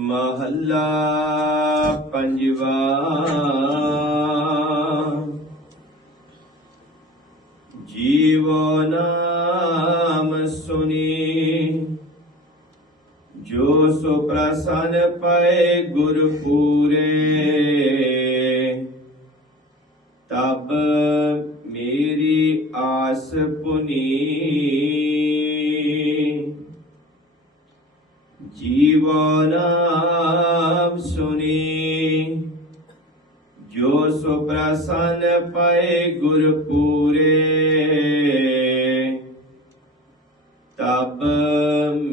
ਮਹੱਲਾ ਪੰਜਵਾ। ਜੀਵੋ ਨਾਮ ਸੁਨੀ, ਜੋ ਸੋ ਪ੍ਰਸੰਨ ਪਏ ਗੁਰ ਪੂਰੇ। ਤਬ ਮੇਰੀ ਆਸ ਪੁਨੀ। ਪ੍ਰਸੰਨ ਪਏ ਗੁਰ ਪੂਰੇ ਤਬ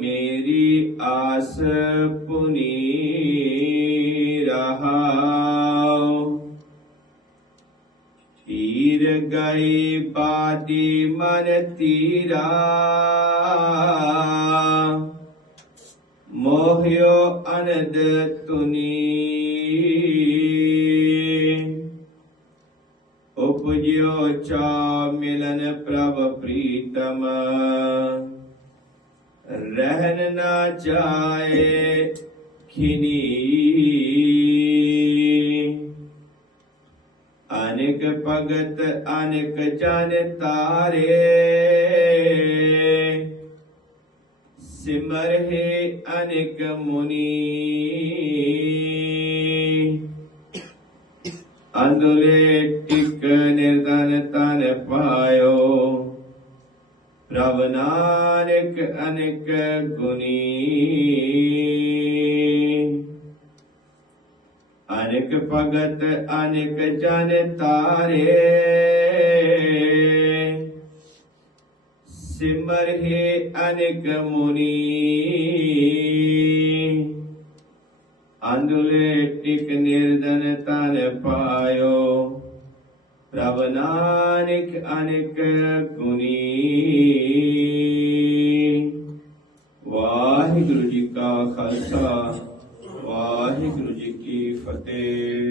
ਮੇਰੀ ਆਸ ਪੁਨੀ ਰਹਾਉ। ਹੀਰ ਗਈ ਬਾਦੀ ਮਨ ਤੀਰਾ। ਮੋਹਿਓ ਅਨਦ ਤੁਨੀ। ਉਪਜਿਓ ਚਾ ਮਿਲਨ ਪ੍ਰਭ ਪ੍ਰੀਤਮ ਰਹਿਨ ਨਾ ਜਾਏ ਖਿਨੀ ਅਨੇਕ ਭਗਤ ਅਨੇਕ ਜਨ ਤਾਰੇ ਸਿਮਰ ਹੈ ਅਨੇਕ ਮੁਨੀ ਅੰਦੁਲੇ ਟਿਕ ਨਿਰਦਨ ਤਨ ਪਾਇਓ ਪ੍ਰਭ ਨਾਨਕ ਅਨੇਕ ਗੁਨੀ ਅਨੇਕ ਭਗਤ ਅਨੇਕ ਜਨ ਤਾਰੇ ਸਿਮਰ ਹੈ ਅਨੇਕ ਮੁਨੀ ਅੰਦੁਲੇ ਟਿਕ ਪਾਇਓ ਰਬ ਨਾਨਕ ਅਨਕ ਗੁਨੀ ਵਾਹਿਗੁਰੂ ਜੀ ਕਾ ਖਾਲਸਾ ਵਾਹਿਗੁਰੂ ਜੀ ਕੀ ਫਤਿਹ